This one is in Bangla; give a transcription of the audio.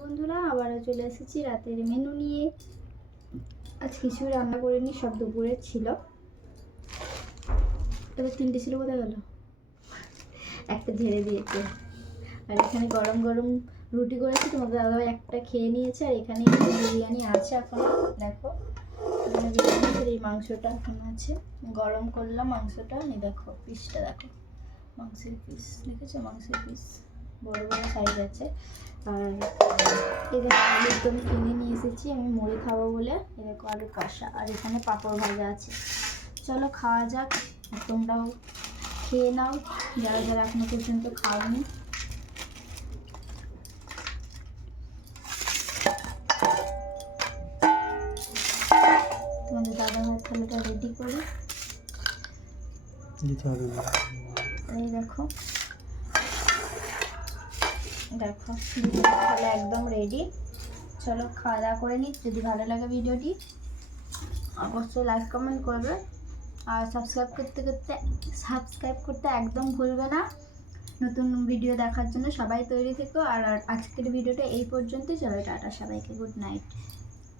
বন্ধুরা, আবারও চলে এসেছি রাতের মেনু নিয়ে। আজ কিছুই রান্না করিনি সব দুপুরের ছিল। তবে তিনটে ছিল কোথায় গেল একটা ঝেড়ে দিয়েছে। আর এখানে গরম গরম রুটি করেছি তোমাদের দাদাভাই একটা খেয়ে নিয়েছে, আর এখানে বিরিয়ানি আছে এখন, দেখো। এখানে বিরিয়ানির এই মাংসটা এখন আছে। গরম করলাম মাংসটা, এই দেখো পিসটা দেখো। মাংসের পিস দেখেছ? মাংসের পিস বড় বড় সাইজ আছে। আর এই দেখো আলুর দম কিনে নিয়ে এসেছি আমি মুড়ি খাব বলে। এই দেখো আলু কষা আর এখানে পাঁপড় ভাজা আছে। চলো খাওয়া যাক তোমরাও খেয়ে নাও যারা যারা এখনও পর্যন্ত খাওনি। তোমাদের দাদা ভাই থালাটা রেডি করি। এই দেখো দেখো, তাহলে একদম রেডি চলো, খাওয়া দাওয়া করে নিই যদি ভালো লাগে ভিডিওটি, অবশ্যই লাইক কমেন্ট করবে। আর সাবস্ক্রাইব করতে করতে সাবস্ক্রাইব করতে একদম ভুলবে না। নতুন ভিডিও দেখার জন্য সবাই তৈরি থেকো। আর আজকের ভিডিওটা এই পর্যন্ত চলো, টাটা সবাইকে গুড নাইট